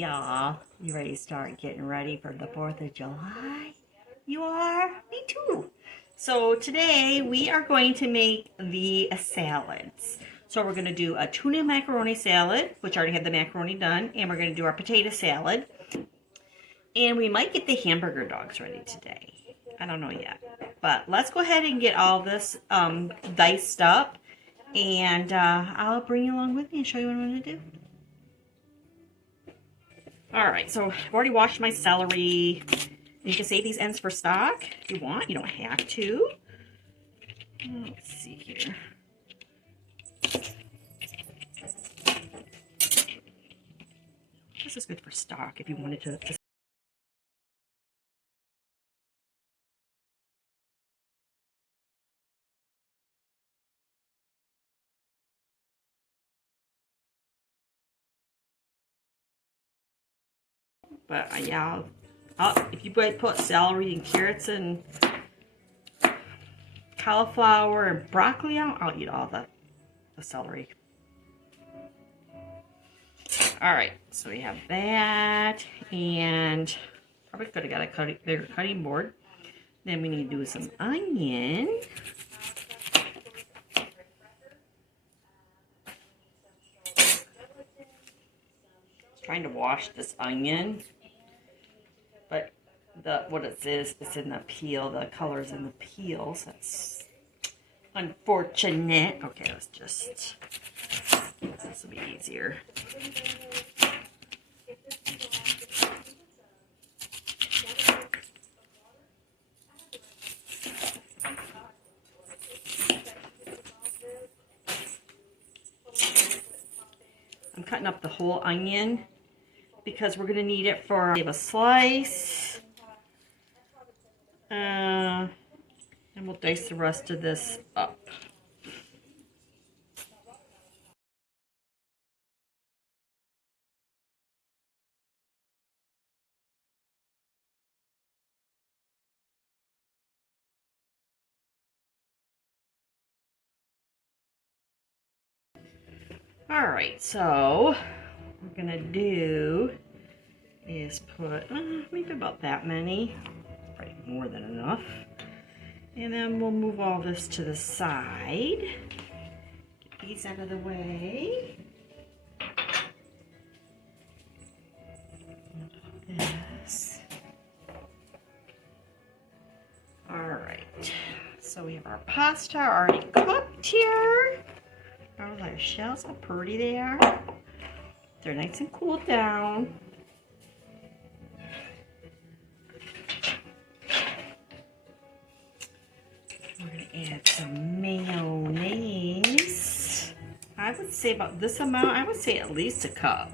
Y'all, you ready to start getting ready for the 4th of July? You are? Me too. So today we are going to make the salads. So we're going to do a tuna macaroni salad, which I already have the macaroni done, and we're going to do our potato salad. And we might get the hamburger dogs ready today. I don't know yet. But let's go ahead and get all this diced up, and I'll bring you along with me and show you what I'm going to do. Alright, so I've already washed my celery. You can save these ends for stock if you want. You don't have to. Let's see here. This is good for stock if you wanted to. But yeah, if you put celery and carrots and cauliflower and broccoli out, I'll eat all the celery. Alright, so we have that, and probably could have got a bigger cutting board. Then we need to do some onion. Trying to wash this onion, but what it is, it's in the peel. The color's in the peel, so that's unfortunate. Okay, let's just, this will be easier. I'm cutting up the whole onion because we're going to need it for a slice. And we'll dice the rest of this up. Alright, so what we're going to do is put maybe about that many, probably more than enough. And then we'll move all this to the side. Get these out of the way. This. Alright, so we have our pasta already cooked here. Oh, our shells, how pretty they are. They're nice and cooled down. We're going to add some mayonnaise. I would say about this amount. I would say at least a cup.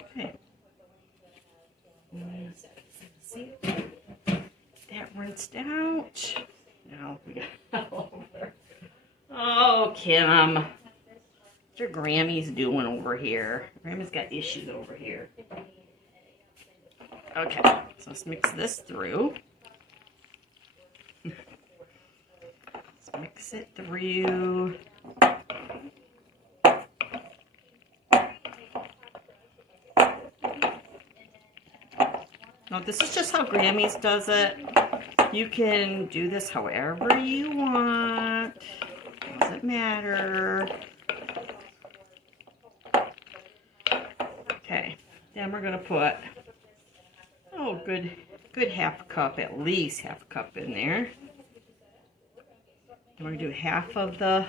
Okay. See? That rinsed out. Now we got it all over. Oh, Kim. What's your Grammy's doing over here? Grammy's got issues over here. Okay, so let's mix this through. Let's mix it through. Now, this is just how Grammy's does it. You can do this however you want. Doesn't matter. Okay, then we're going to put, good half a cup, at least half a cup in there. Then we're going to do half of the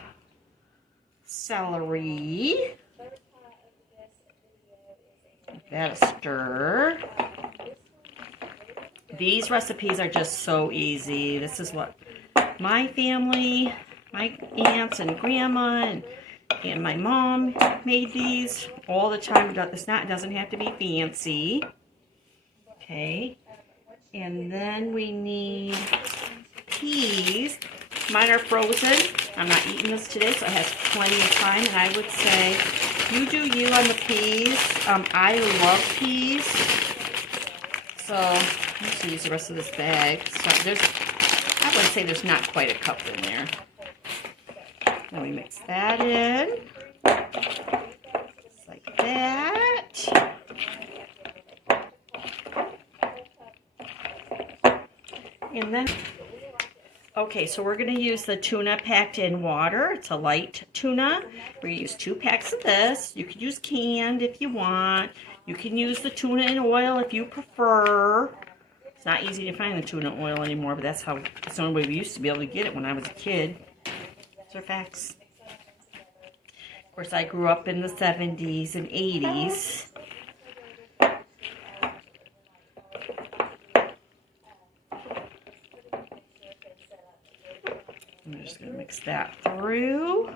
celery. Give that a stir. These recipes are just so easy. This is what my family, my aunts and grandma and my mom made these all the time. It doesn't have to be fancy. Okay. And then we need peas. Mine are frozen. I'm not eating this today, so it has plenty of time. And I would say you do you on the peas. I love peas. So Let's use the rest of this bag. So I would say there's not quite a cup in there. Then we mix that in. Just like that. And then, okay, so we're going to use the tuna packed in water. It's a light tuna. We're going to use 2 packs of this. You can use canned if you want. You can use the tuna in oil if you prefer. It's not easy to find the tuna oil anymore, but that's the only way we used to be able to get it when I was a kid. Those are facts. Of course, I grew up in the 70s and 80s. I'm just going to mix that through.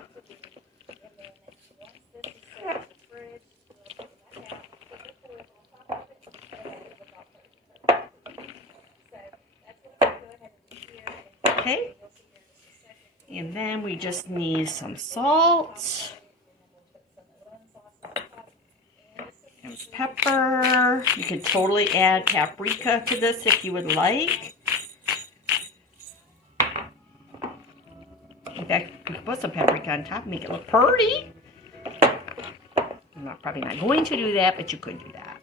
Okay, and then we just need some salt and pepper. You can totally add paprika to this if you would like. In fact, you can put some paprika on top and make it look pretty. I'm probably not going to do that, but you could do that.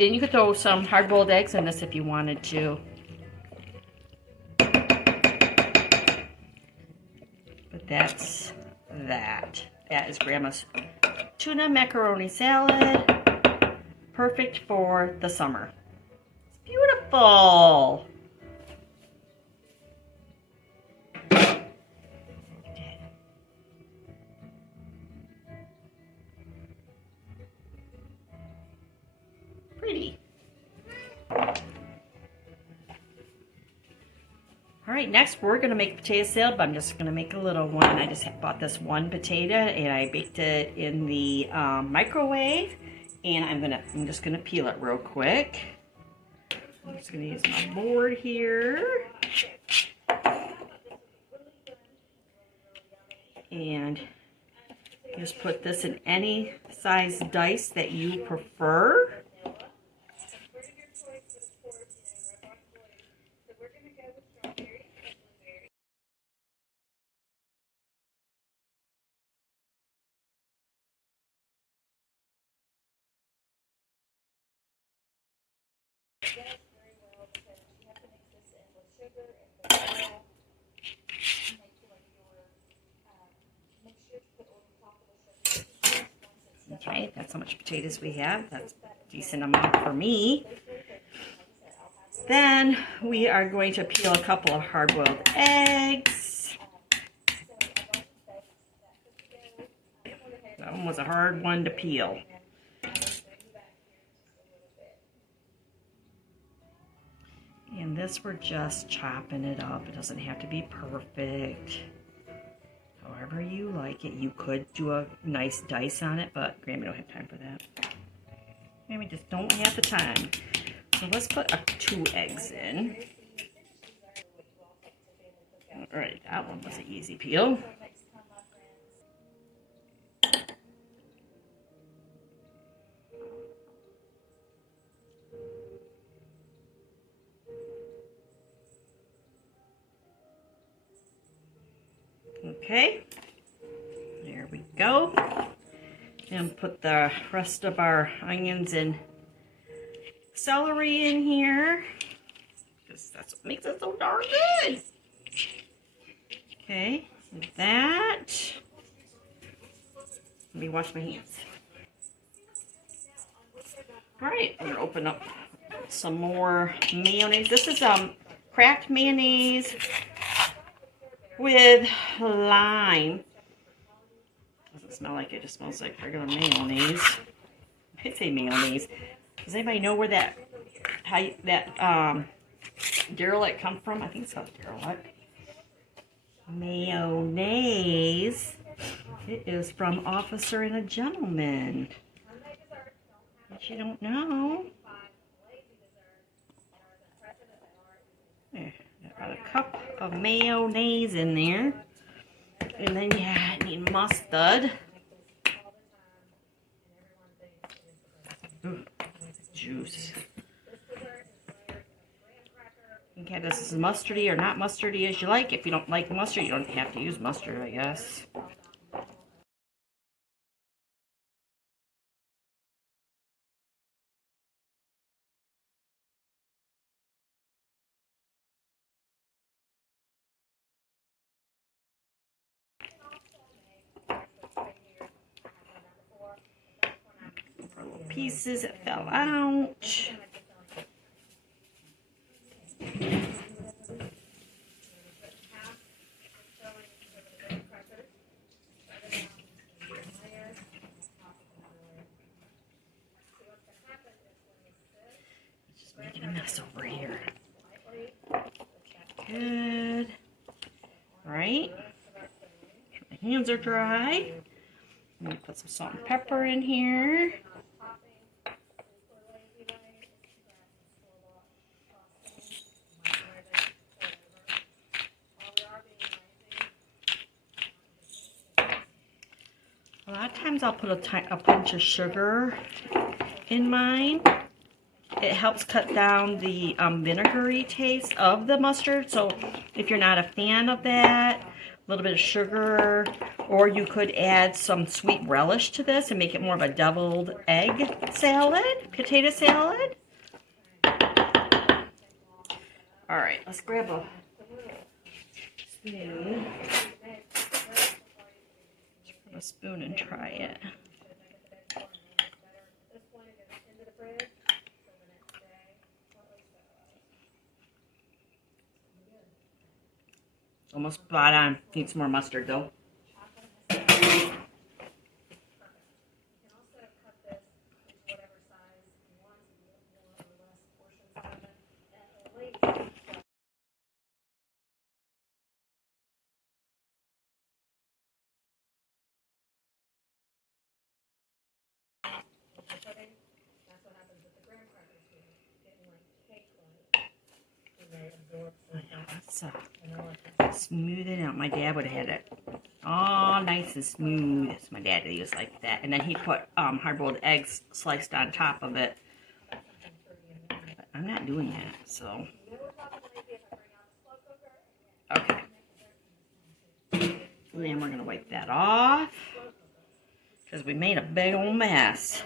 And you could throw some hard-boiled eggs in this if you wanted to. That's that. That is Grandma's tuna macaroni salad. Perfect for the summer. It's beautiful. Pretty. Alright, next we're going to make a potato salad, but I'm just going to make a little one. I just bought this one potato and I baked it in the microwave. And I'm just going to peel it real quick. I'm just going to use my board here. And just put this in any size dice that you prefer. Okay, that's how much potatoes we have. That's a decent amount for me. Then we are going to peel a couple of hard-boiled eggs. That one was a hard one to peel. And this we're just chopping it up. It doesn't have to be perfect. However you like it. You could do a nice dice on it, but Grammy don't have time for that. Grammy just don't have the time. So let's put 2 eggs in. Alright, that one was an easy peel. Okay, there we go. And put the rest of our onions and celery in here, because that's what makes it so darn good. Okay, with that, let me wash my hands. Alright, I'm going to open up some more mayonnaise. This is cracked mayonnaise with lime. Doesn't smell like it, just smells like regular mayonnaise. I say mayonnaise. Does anybody know where that derelict come from? I think it's called derelict. Mayonnaise. It is from Officer and a Gentleman. But you don't know. There, got a cup of mayonnaise in there. And then I need mustard. Ooh, juice. have this as mustardy or not mustardy as you like. If you don't like mustard, you don't have to use mustard, I guess. For little pieces that fell out. Just making a mess over here. Good. All right. My hands are dry. I'm going to put some salt and pepper in here. A lot of times I'll put a pinch of sugar in mine. It helps cut down the vinegary taste of the mustard. So if you're not a fan of that, a little bit of sugar, or you could add some sweet relish to this and make it more of a deviled egg salad, potato salad. All right, let's grab a spoon. A spoon and try it. Almost spot on. Needs more mustard though. Let's smooth it out. My dad would have had it all nice and smooth. So my dad used like that, and then he put hard-boiled eggs sliced on top of it. But I'm not doing that, so okay. Then we're gonna wipe that off because we made a big old mess.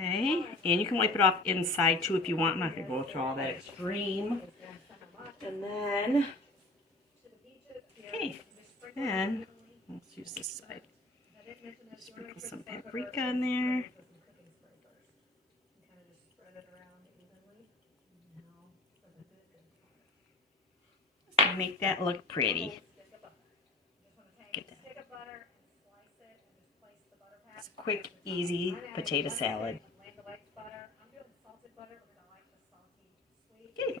Okay, and you can wipe it off inside too if you want. I'm not going to go through all that extreme. And then, okay, then let's use this side. Sprinkle some paprika in there. Just make that look pretty. Get that. It's a quick, easy potato salad. Okay.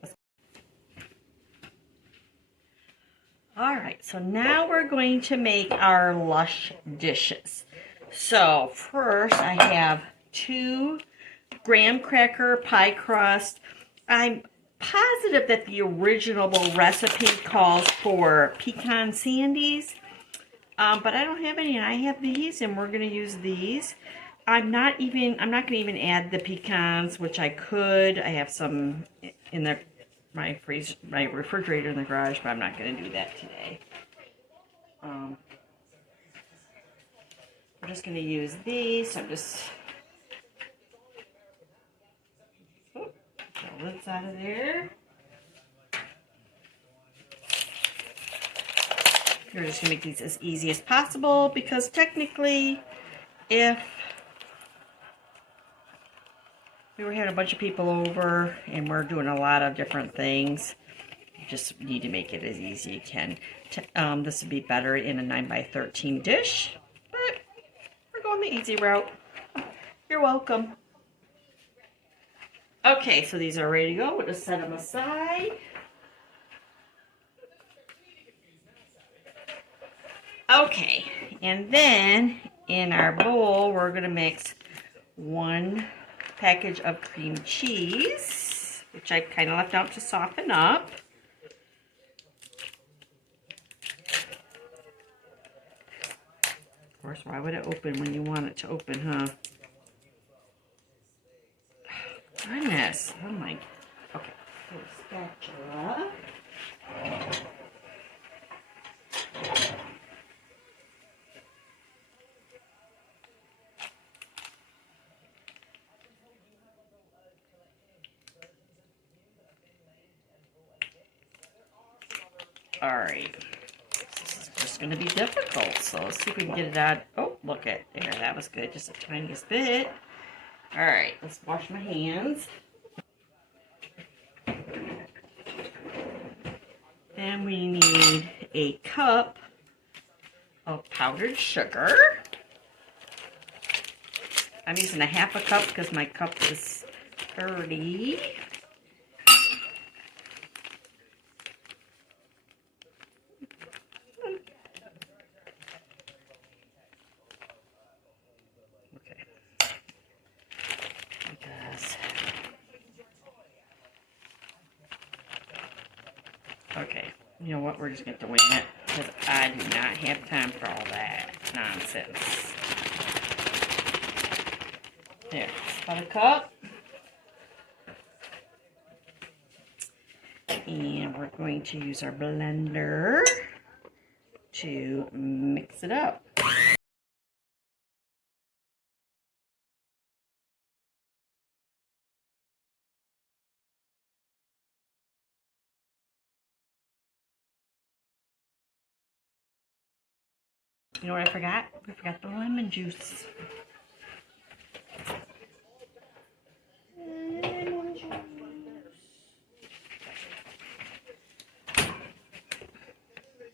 All right, so now we're going to make our lush dishes. So first I have 2 graham cracker pie crust. I'm positive that the original recipe calls for pecan sandies, but I don't have any. I have these, and we're going to use these. I'm not going to even add the pecans, which I could. I have some in my refrigerator in the garage, but I'm not going to do that today. I'm just going to use these. So I'm just get the lids out of there. We're just going to make these as easy as possible because technically, if we were having a bunch of people over and we're doing a lot of different things, you just need to make it as easy as you can. This would be better in a 9x13 dish, but we're going the easy route. You're welcome. Okay, so these are ready to go. We'll just set them aside. Okay, and then in our bowl, we're going to mix 1 package of cream cheese, which I kind of left out to soften up. Of course, why would it open when you want it to open, huh? goodness. Oh my. Okay. Spatula. All right. This is just going to be difficult. So let's see if we can get it out. Oh, look at there. That was good. Just the tiniest bit. All right. Let's wash my hands. Then we need a cup of powdered sugar. I'm using a half a cup because my cup is 30. Okay. Because, okay, you know what? We're just going to wing it because I do not have time for all that nonsense. There, about a cup. And we're going to use our blender to mix it up. You know what I forgot? I forgot the lemon juice.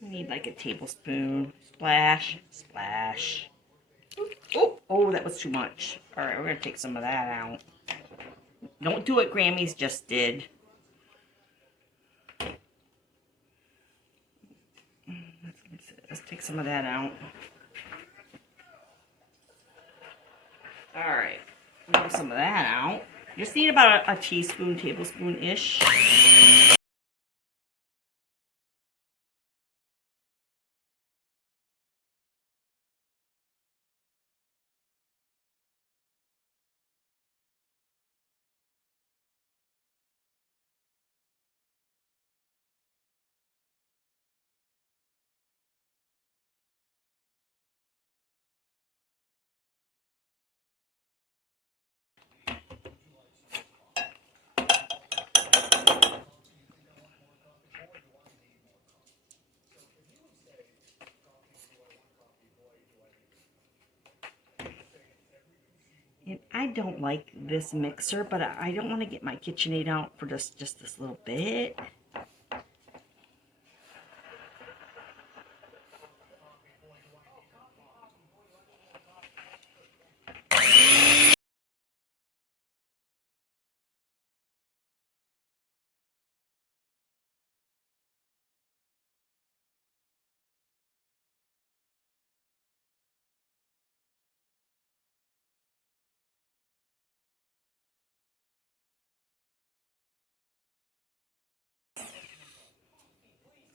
I need like a tablespoon. Splash, splash. Oh, oh, that was too much. All right, we're gonna take some of that out. Don't do what Grammy's just did. Let's take some of that out. All right, get some of that out. You just need about a teaspoon, tablespoon-ish. And I don't like this mixer, but I don't want to get my KitchenAid out for just this little bit.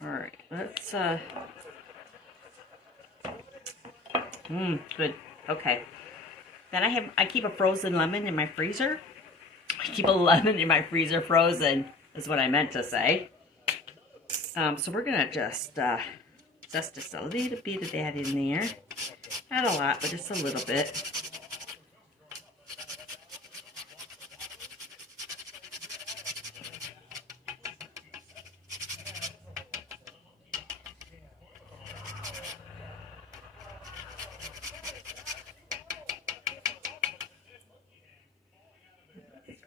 All right, let's, good. Okay. Then I keep a frozen lemon in my freezer. I keep a lemon in my freezer frozen, is what I meant to say. So we're gonna just a little bit of that in there. Not a lot, but just a little bit.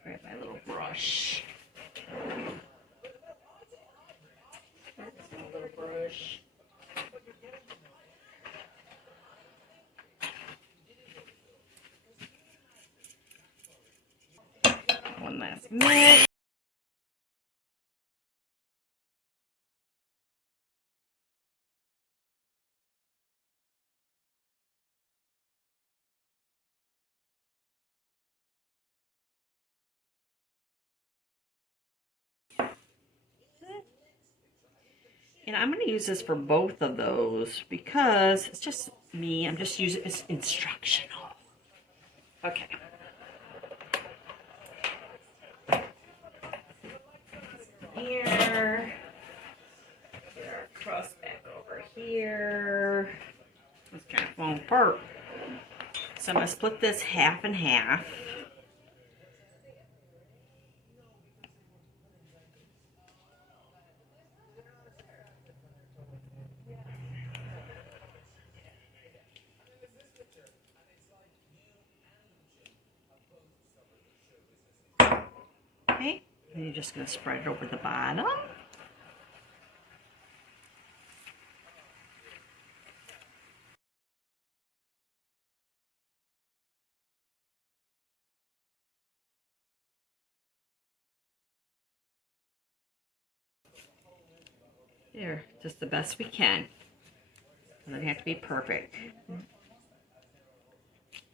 Grab my little brush. My little brush. One last mix. And I'm going to use this for both of those because it's just me. I'm just using it's instructional. Okay. here. Get our crust back over here. It's kind of falling apart. So I'm going to split this half and half. Okay, and you're just going to spread it over the bottom. There, just the best we can. It doesn't have to be perfect.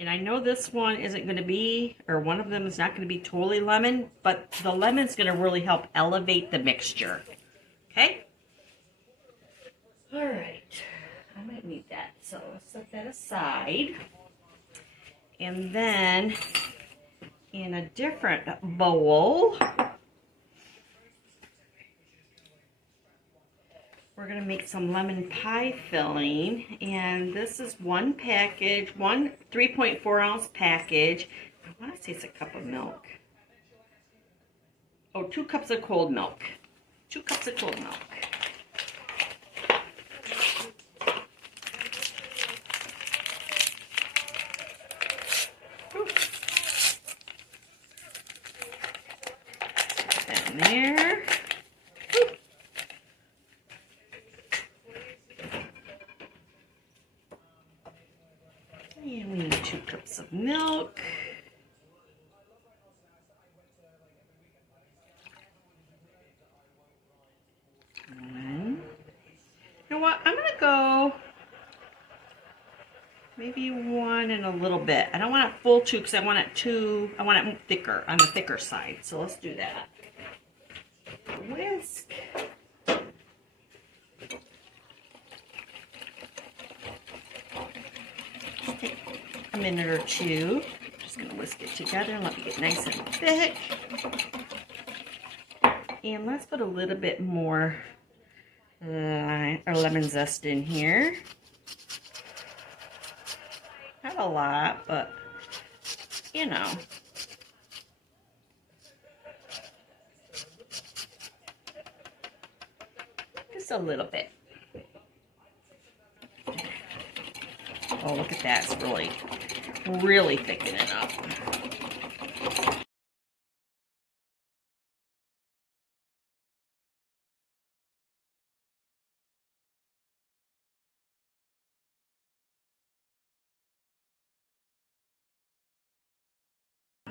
And I know this one isn't going to be, or one of them is not going to be totally lemon, but the lemon's going to really help elevate the mixture. Okay? All right. I might need that, so let's set that aside. And then in a different bowl, we're going to make some lemon pie filling, and this is one package, one 3.4 ounce package. I want to say it's a cup of milk. Oh, 2 cups of cold milk. 2 cups of cold milk. Put that in there. And we need 2 cups of milk. And you know what? I'm going to go maybe 1 and a little bit. I don't want it full 2 because I want it thicker, on the thicker side. So let's do that. Whisk. Take a minute or two. I'm just going to whisk it together and let it get nice and thick. And let's put a little bit more lemon zest in here. Not a lot, but you know. Just a little bit. Oh, look at that. It's really thickening up.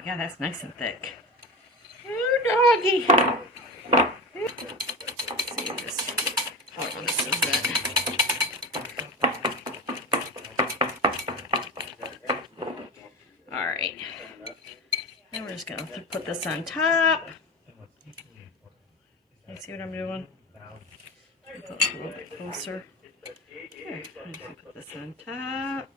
Yeah, that's nice and thick. Oh, doggy. Let's see this. Oh, this is it. All right. Then we're just going to put this on top. You see what I'm doing? Put it a little bit closer. Here, put this on top.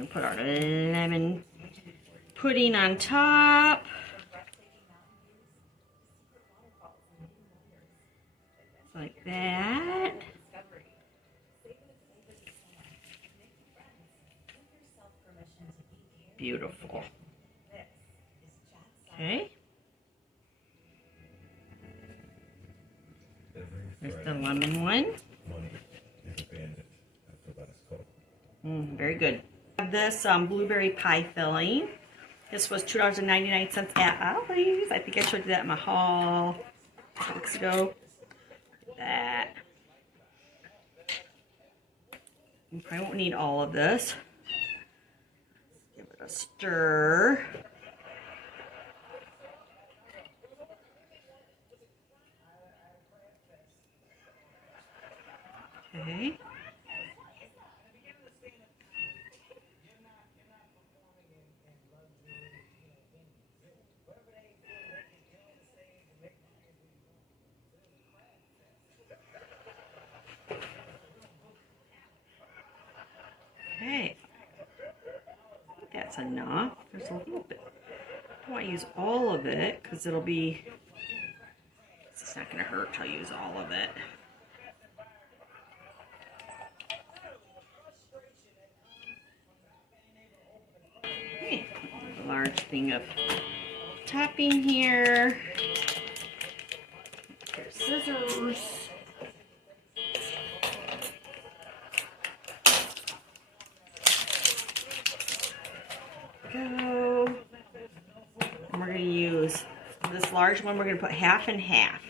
And put our lemon pudding on top. Like that. Beautiful. Okay. There's the lemon one. Very good. I have this blueberry pie filling. This was $2.99 at Ollie's. I think I showed you that in my haul 2 weeks ago. That. You probably won't need all of this. Give it a stir. Okay. Okay. I think that's enough. There's a little bit. I don't want to use all of it because it'll be, it's not going to hurt to use all of it. Okay. A large thing of topping here. Here's scissors. Go. And we're going to use this large one. We're going to put half and half.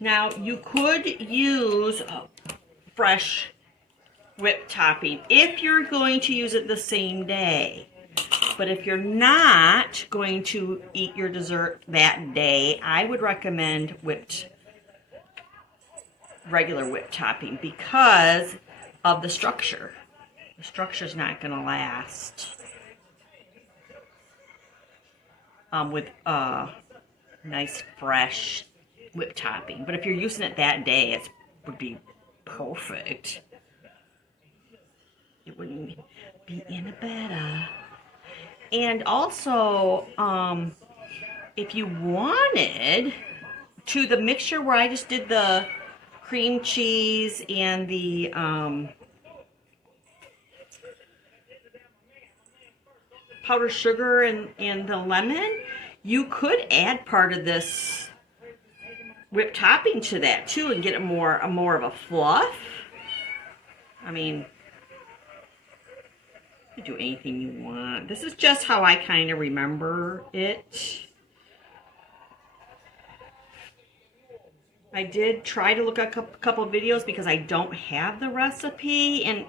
Now you could use fresh whipped topping if you're going to use it the same day. But if you're not going to eat your dessert that day, I would recommend regular whipped topping because of the structure. The structure's not going to last with nice fresh whipped topping. But if you're using it that day, it would be perfect. It wouldn't be any better. And also, if you wanted to, the mixture where I just did the cream cheese and the powdered sugar and the lemon, you could add part of this whipped topping to that too and get more of a fluff. I mean, you can do anything you want. This is just how I kind of remember it. I did try to look at a couple videos because I don't have the recipe, and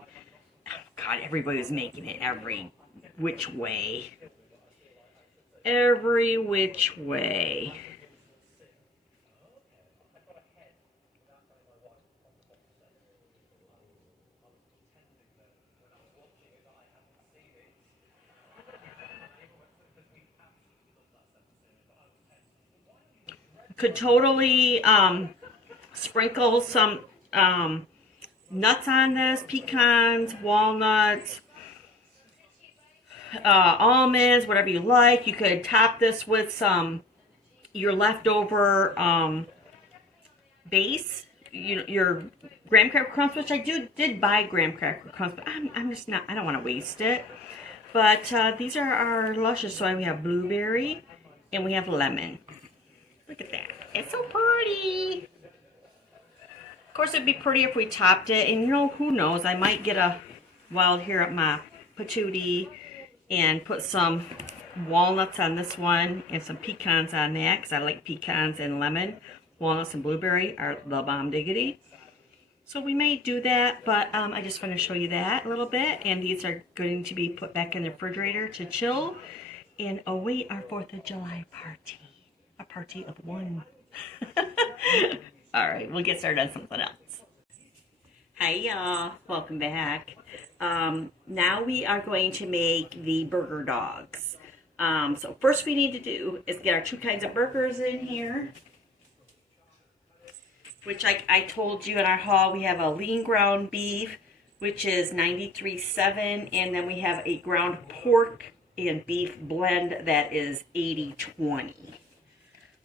God, everybody was making it every which way. Every which way. Could totally sprinkle some nuts on this, pecans, walnuts, almonds, whatever you like. You could top this with some your leftover base, your graham cracker crumbs, which I did buy graham cracker crumbs, but I'm just not, I don't want to waste it. But these are our lushes. So we have blueberry and we have lemon. Look at that. It's so pretty. Of course, it'd be pretty if we topped it. And who knows? I might get a wild hair up my patootie and put some walnuts on this one and some pecans on that because I like pecans and lemon. Walnuts and blueberry are the bomb diggity. So we may do that, but I just want to show you that a little bit. And these are going to be put back in the refrigerator to chill and await our 4th of July party. A party of one. All right, we'll get started on something else. Hi y'all, welcome back. Now we are going to make the burger dogs. So first we need to do is get our 2 kinds of burgers in here, which I told you in our haul. We have a lean ground beef, which is 93.7, and then we have a ground pork and beef blend that is 80-20.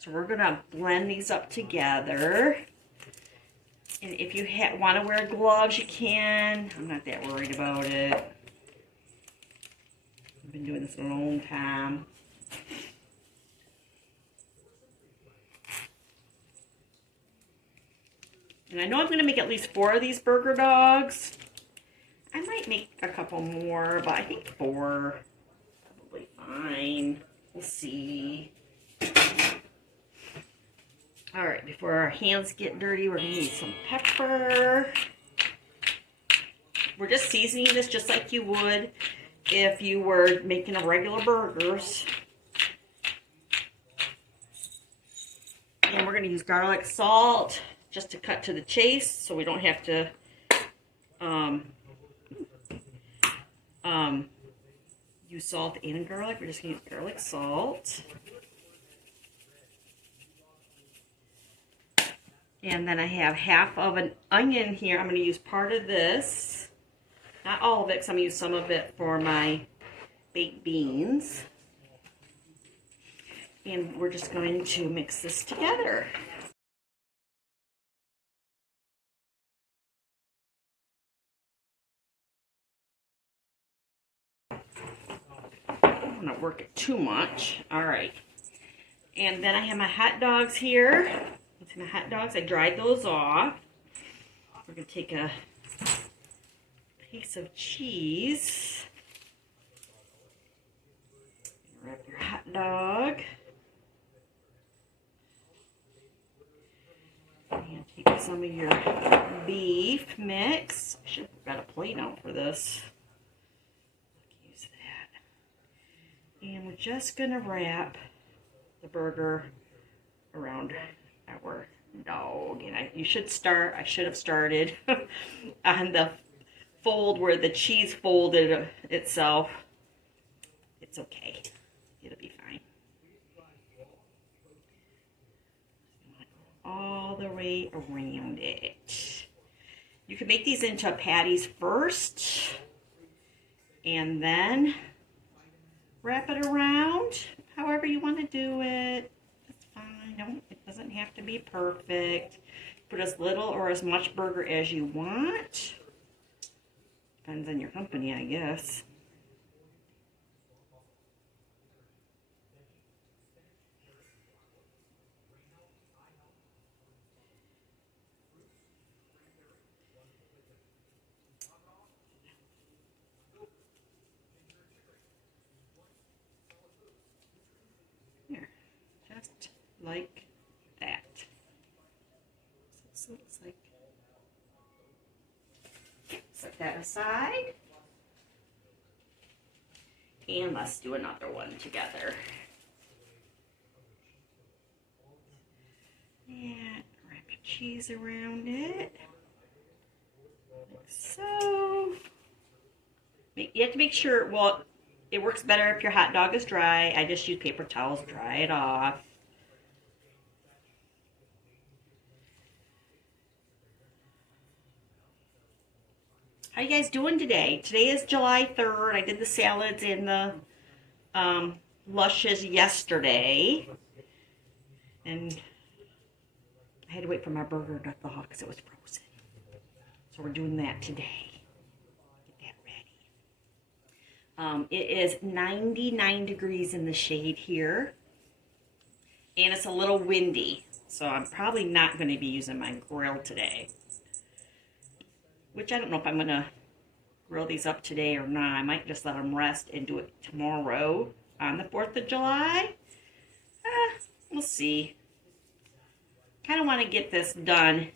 So we're going to blend these up together. And if you want to wear gloves, you can. I'm not that worried about it. I've been doing this a long time. And I know I'm going to make at least 4 of these burger dogs. I might make a couple more, but I think 4 probably fine. We'll see. Alright, before our hands get dirty, we're going to need some pepper. We're just seasoning this just like you would if you were making a regular burgers. And we're going to use garlic salt just to cut to the chase so we don't have to use salt and garlic. We're just going to use garlic salt. And then I have half of an onion here. I'm going to use part of this. Not all of it, because I'm going to use some of it for my baked beans. And we're just going to mix this together. I don't want to work it too much. All right. And then I have my hot dogs here. Let's see my hot dogs. I dried those off. We're going to take a piece of cheese. Wrap your hot dog. And take some of your beef mix. I should have got a plate out for this. Use that. And we're just going to wrap the burger around our dog. And I should have started on the fold where the cheese folded itself. It's okay. It'll be fine. All the way around it. You can make these into patties first and then wrap it around however you want to do it. It's fine. It doesn't have to be perfect. Put as little or as much burger as you want. Depends on your company, I guess. Just like that. So it's like, set that aside. And let's do another one together. And wrap your cheese around it. Like so. You have to make sure, well, it works better if your hot dog is dry. I just use paper towels, dry it off. How you guys doing today? Today is July 3rd. I did the salads and the lushes yesterday. And I had to wait for my burger to thaw because it was frozen. So we're doing that today. Get that ready. It is 99 degrees in the shade here. And it's a little windy. So I'm probably not going to be using my grill today. Which I don't know if I'm going to grill these up today or not. I might just let them rest and do it tomorrow on the 4th of July. We'll see. Kind of want to get this done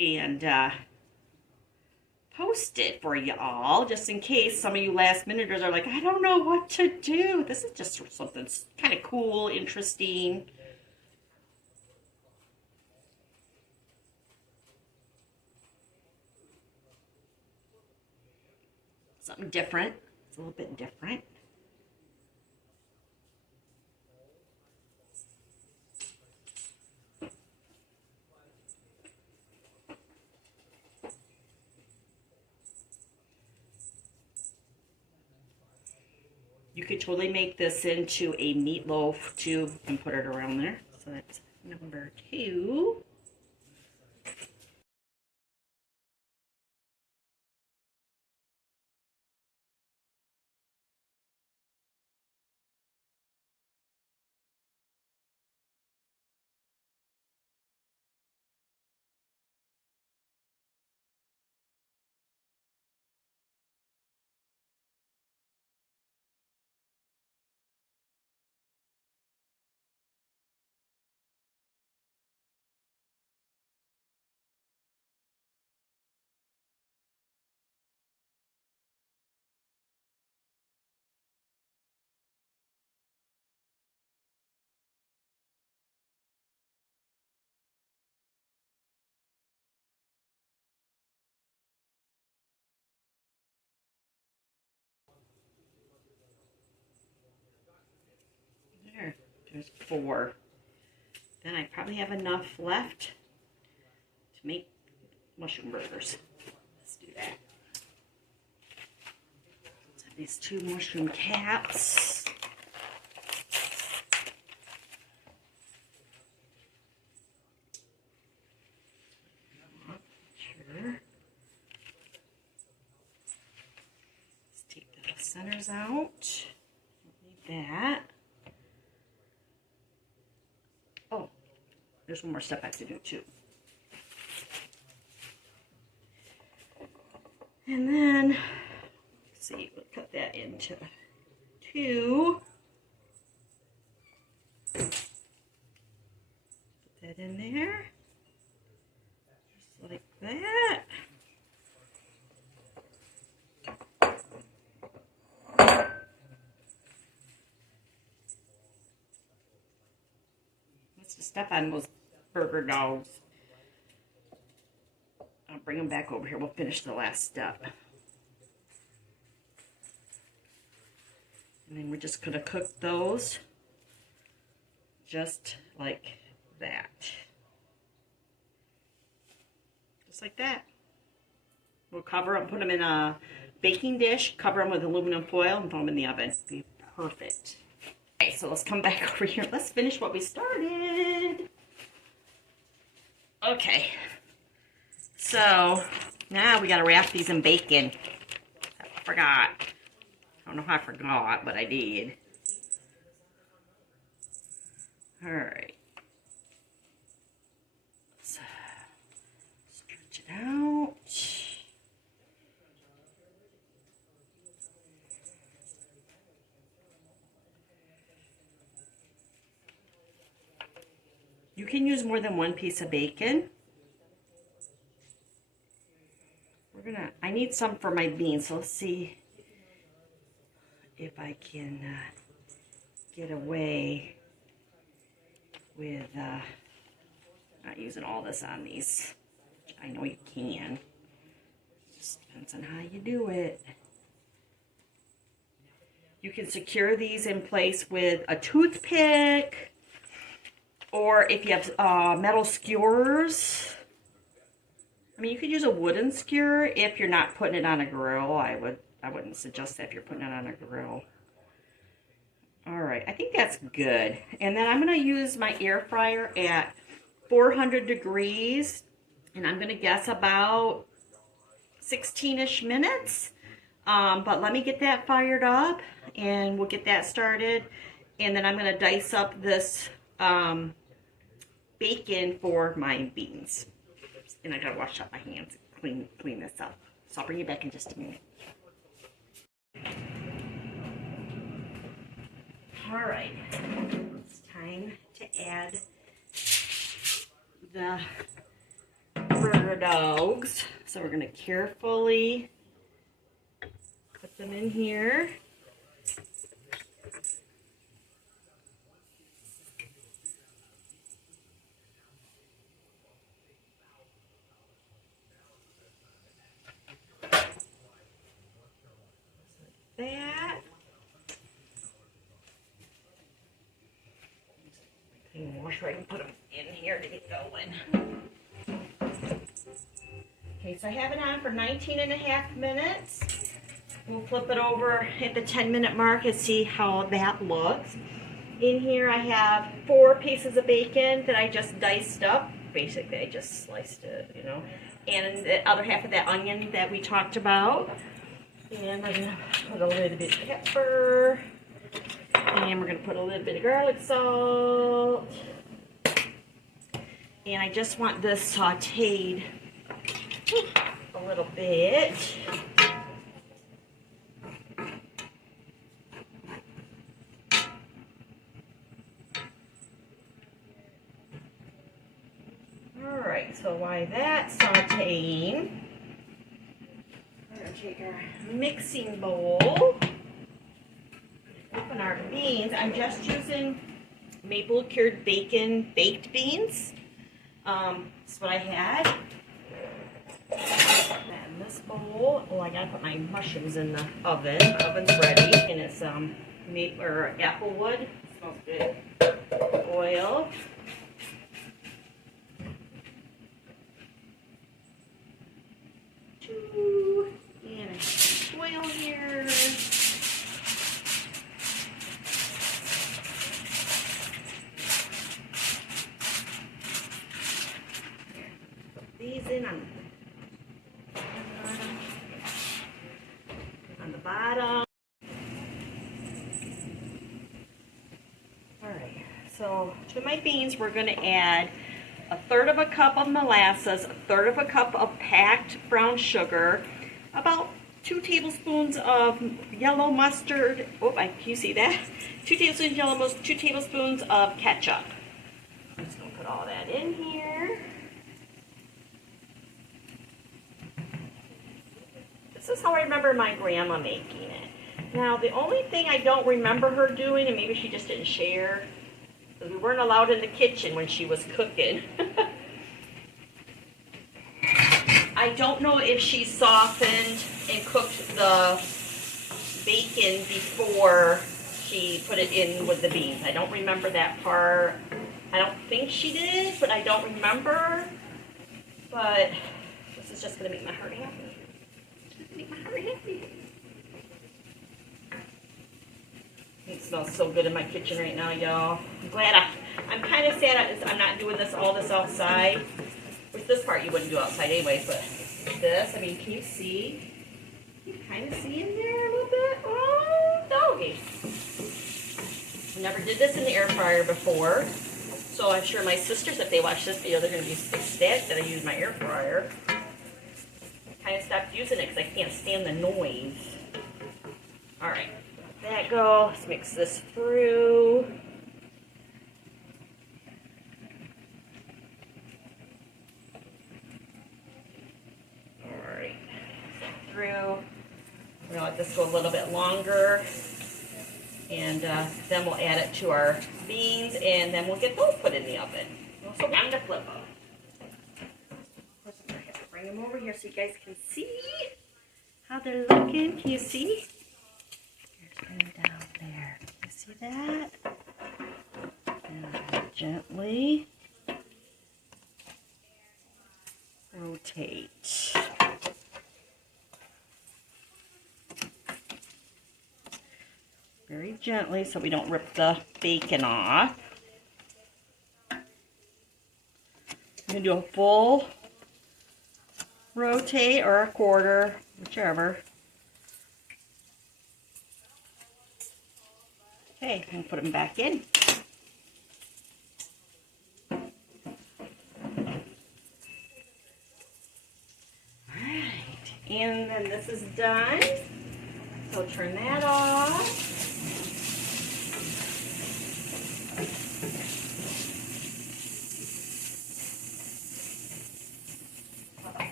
and post it for you all, just in case some of you last minuters are like, I don't know what to do. This is just something kind of cool, interesting. Something different. It's a little bit different. You could totally make this into a meatloaf too and put it around there. So that's number 2. There's 4. Then I probably have enough left to make mushroom burgers. Let's do that. these 2 mushroom caps. Sure. Let's take the centers out. Don't need that. Oh, there's one more step I have to do too. And then, let's see, we'll cut that into 2. Put that in there, just like that. Let's just step on those burger dogs. I'll bring them back over here. We'll finish the last step. And then we're just going to cook those just like that. Just like that. We'll cover them, put them in a baking dish, cover them with aluminum foil, and put them in the oven. It'll be perfect. Okay, so let's come back over here. Let's finish what we started. Okay. So now we got to wrap these in bacon. I forgot. I don't know how I forgot, but I did. All right. Let's stretch it out. You can use more than 1 piece of bacon. I need some for my beans, so let's see if I can get away with not using all this on these. I know you can. It just depends on how you do it. You can secure these in place with a toothpick, or if you have metal skewers. I mean, you could use a wooden skewer if you're not putting it on a grill. I wouldn't suggest that if you're putting it on a grill. All right, I think that's good. And then I'm going to use my air fryer at 400 degrees, and I'm going to guess about 16-ish minutes. But let me get that fired up, and we'll get that started. And then I'm going to dice up this bacon for my beans. And I gotta wash up my hands and clean this up. So I'll bring you back in just a minute. All right, it's time to add the burger dogs. So we're gonna carefully put them in here. That. Wash right and put them in here to get going. Okay, so I have it on for 19.5 minutes. We'll flip it over at the 10-minute mark and see how that looks. In here I have 4 pieces of bacon that I just diced up. Basically, I just sliced it, you know. And the other half of that onion that we talked about. And I'm going to put a little bit of pepper. And we're going to put a little bit of garlic salt. And I just want this sauteed a little bit. Alright, so while that's sauteing, we're going to take our mixing bowl, open our beans. I'm just using maple cured bacon baked beans. That's what I had. And this bowl, oh, I gotta put my mushrooms in the oven. The oven's ready, and it's maple or apple wood. It smells good. Oil. And oil here. bottom. Alright, so to my beans we're going to add 1/3 cup of molasses, 1/3 cup of packed brown sugar, about 2 tablespoons of yellow mustard. Oh, can you see that? 2 tablespoons yellow mustard, 2 tablespoons of ketchup. I'm just going to put all that in here. This is how I remember my grandma making it. Now, the only thing I don't remember her doing, and maybe she just didn't share, because we weren't allowed in the kitchen when she was cooking. I don't know if she softened and cooked the bacon before she put it in with the beans. I don't remember that part. I don't think she did, but I don't remember. But this is just going to make my heart happy. Make my heart happy. It smells so good in my kitchen right now, y'all. I'm kind of sad I'm not doing all this outside. With this part you wouldn't do outside anyways, but this, I mean, can you see? You kind of see in there a little bit? Oh, doggy. Never did this in the air fryer before, so I'm sure my sisters, if they watch this video, they're going to be ecstatic that I use my air fryer. I kind of stopped using it because I can't stand the noise. Alright, let that go. Let's mix this through. Through. We're going to let this go a little bit longer, and then we'll add it to our beans, and then we'll get those put in the oven. So I'm going to flip them. Of course, I'm going to have to bring them over here so you guys can see how they're looking. Can you see? Here's one down there. You see that? And gently rotate. Very gently so we don't rip the bacon off. I'm going to do a full rotate or a quarter, whichever. Okay, I'm going to put them back in. Alright, and then this is done. So turn that off.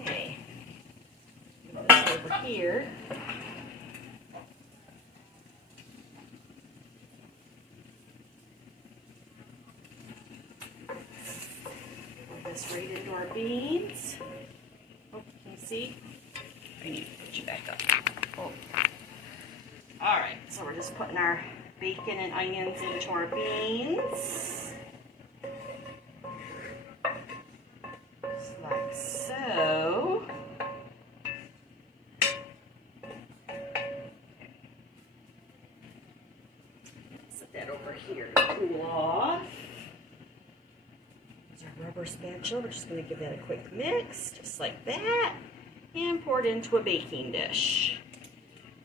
Okay, put this over here. Put this right into our beans. Oh, can you see? I need to put you back up. Oh. Alright, so we're just putting our bacon and onions into our beans. Just like so. Set that over here to cool off. There's our rubber spatula. We're just going to give that a quick mix, just like that, and pour it into a baking dish.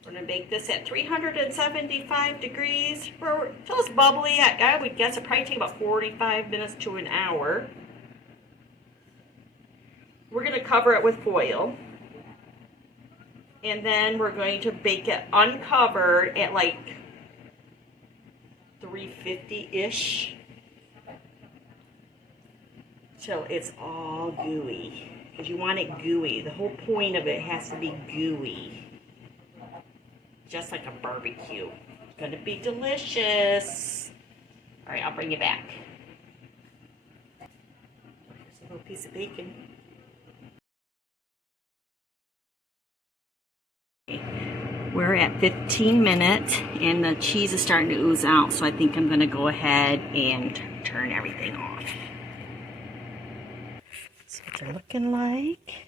We're going to bake this at 375 degrees until it's bubbly. I would guess it probably take about 45 minutes to an hour. We're going to cover it with foil. And then we're going to bake it uncovered at like 350-ish. So it's all gooey. Because you want it gooey. The whole point of it has to be gooey. Just like a barbecue. It's going to be delicious. All right, I'll bring you back. Here's a little piece of bacon. We're at 15 minutes and the cheese is starting to ooze out, so I think I'm going to go ahead and turn everything off. That's what they're looking like.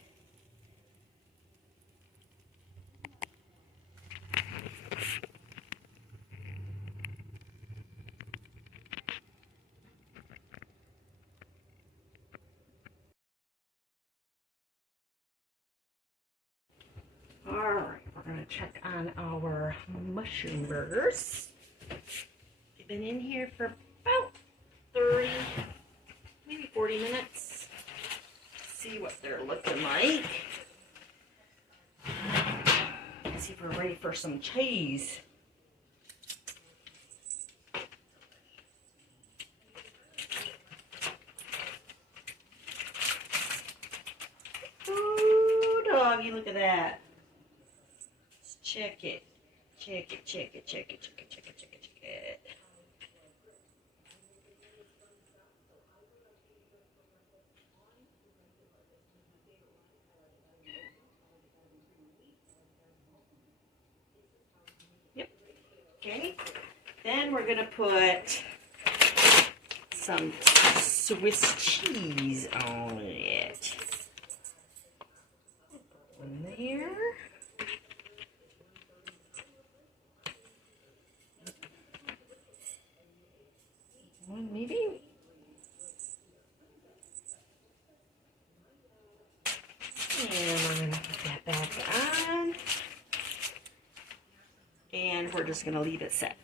Alright, we're we're going to check on our mushroom burgers. They've been in here for about 30, maybe 40 minutes. See what they're looking like. Let's see if we're ready for some cheese. Ooh, doggy, look at that. Let's check it. Check it, check it, check it, check it, check it, check it, check it. Yep. Okay. Then we're going to put some Swiss cheese on it. In there. One maybe. And we're going to put that back on. And we're just going to leave it set.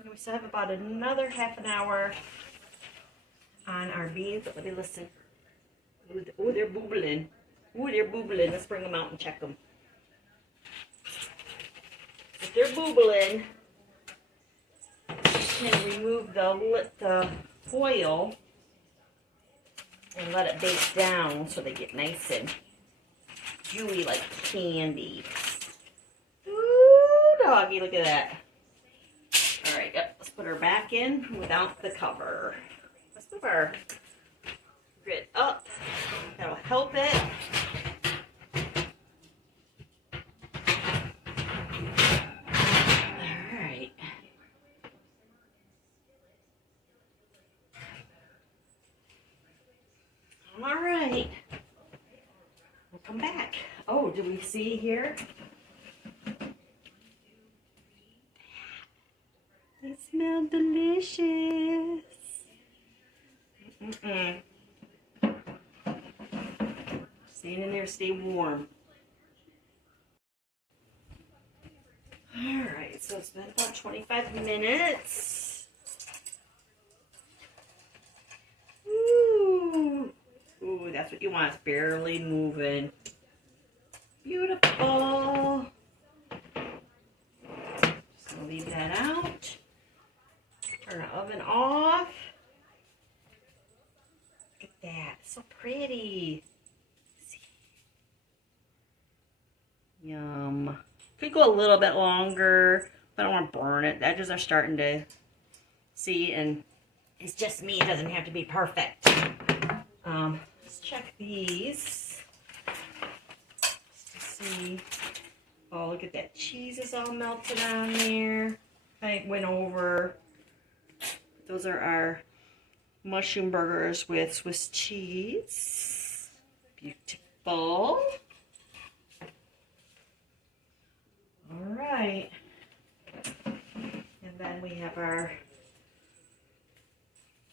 And we still have about another half an hour on our beans. But let me listen. Ooh, they're boobling. Ooh, they're boobling. Let's bring them out and check them. If they're boobling, you can remove the foil and let it bake down so they get nice and gooey like candy. Ooh, doggy, look at that. All right, let's put her back in without the cover. Let's move our grid up. That'll help it. All right. All right. We'll come back. Oh, do we see here? They smell delicious. Stay in there, stay warm. Alright, so it's been about 25 minutes. Ooh. Ooh, that's what you want. It's barely moving. Beautiful. Just gonna leave that out. Turn the oven off. Look at that. It's so pretty. Yum. Could go a little bit longer, but I don't want to burn it. The edges are starting to see, and it's just me. It doesn't have to be perfect. Let's check these just to see. Oh, look at that. Cheese is all melted on there. I went over. Those are our mushroom burgers with Swiss cheese. Beautiful. All right. And then we have our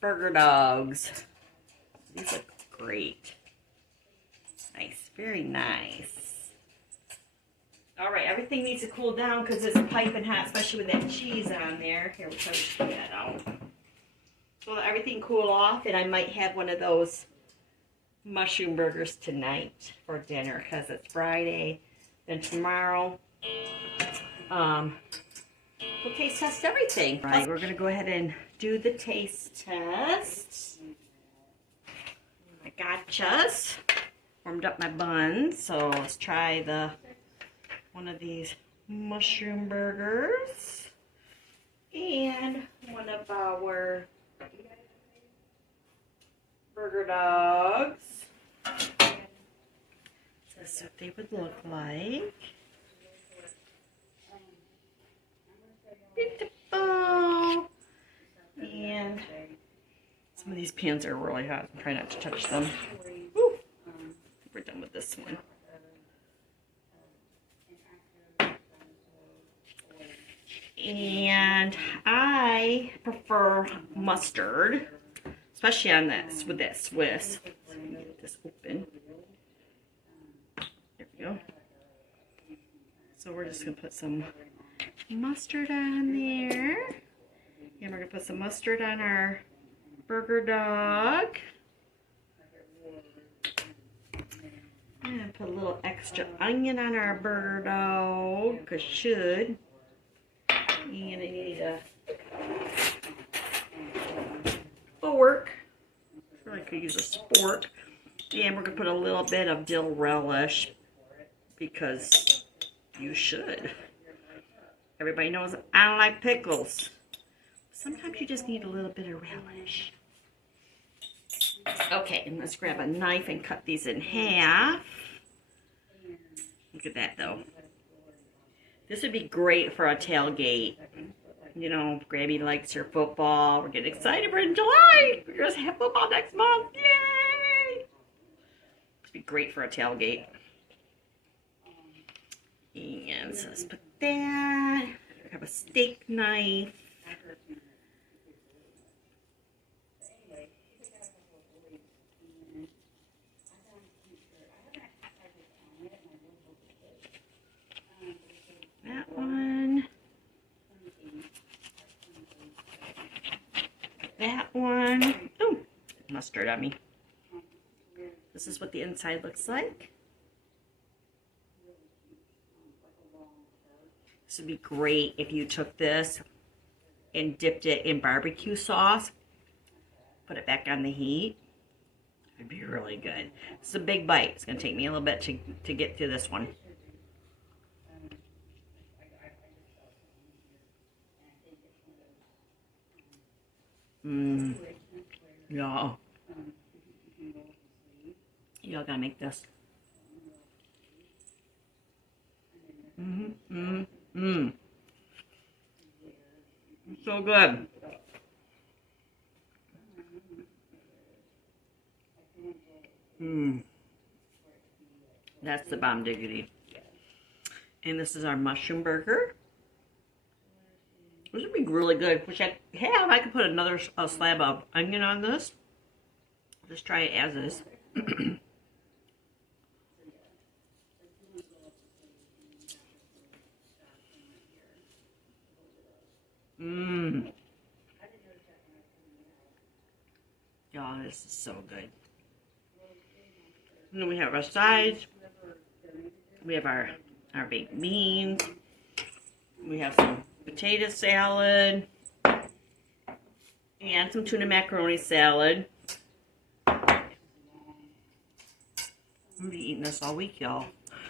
burger dogs. These look great. Nice, very nice. All right, everything needs to cool down because it's piping hot, especially with that cheese on there. Here, we'll try to take that out. So let everything cool off, and I might have one of those mushroom burgers tonight for dinner because it's Friday. Then tomorrow, we'll taste test everything. All right, we're gonna go ahead and do the taste test. I gotchas. Warmed up my buns, so let's try one of these mushroom burgers and one of our burger dogs. This is what they would look like. Beautiful. And some of these pans are really hot. I'm trying not to touch them. Woo. We're done with this one. And I prefer mustard, especially on this, with that Swiss. Let me get this open. There we go. So we're just going to put some mustard on there. And we're going to put some mustard on our burger dog. And put a little extra onion on our burger dog, because should. And I need a fork. I could use a spork. And we're going to put a little bit of dill relish, because you should. Everybody knows I don't like pickles. Sometimes you just need a little bit of relish. Okay, and let's grab a knife and cut these in half. Look at that, though. This would be great for a tailgate. You know, Grabby likes her football. We're getting excited. We're in July. We're going to have football next month. Yay! This would be great for a tailgate. And so let's put that. I have a steak knife. That one. That one. Oh, mustard on me. This is what the inside looks like. This would be great if you took this and dipped it in barbecue sauce. Put it back on the heat. It would be really good. It's a big bite. It's going to take me a little bit to get through this one. Yeah. Y'all gotta make this. So good. That's the bomb diggity. And this is our mushroom burger. This would be really good. Which I could put another slab of onion on this. Just try it as is. Y'all, this is so good. And then we have our sides. We have our baked beans. We have some potato salad. And some tuna macaroni salad. I'm going to be eating this all week, y'all.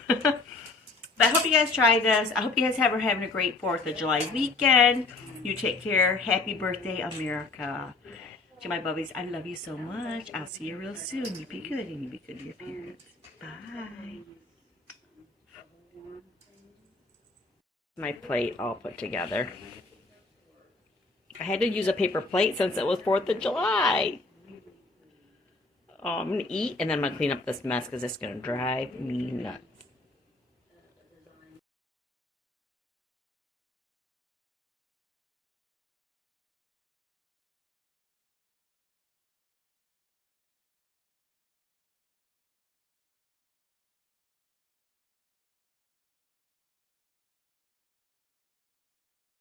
But I hope you guys try this. I hope you guys are having a great 4th of July weekend. You take care. Happy birthday, America. To my bubbies, I love you so much. I'll see you real soon. You be good and you be good to your parents. Bye. My plate all put together. I had to use a paper plate since it was 4th of July. Oh, I'm going to eat and then I'm going to clean up this mess because it's going to drive me nuts.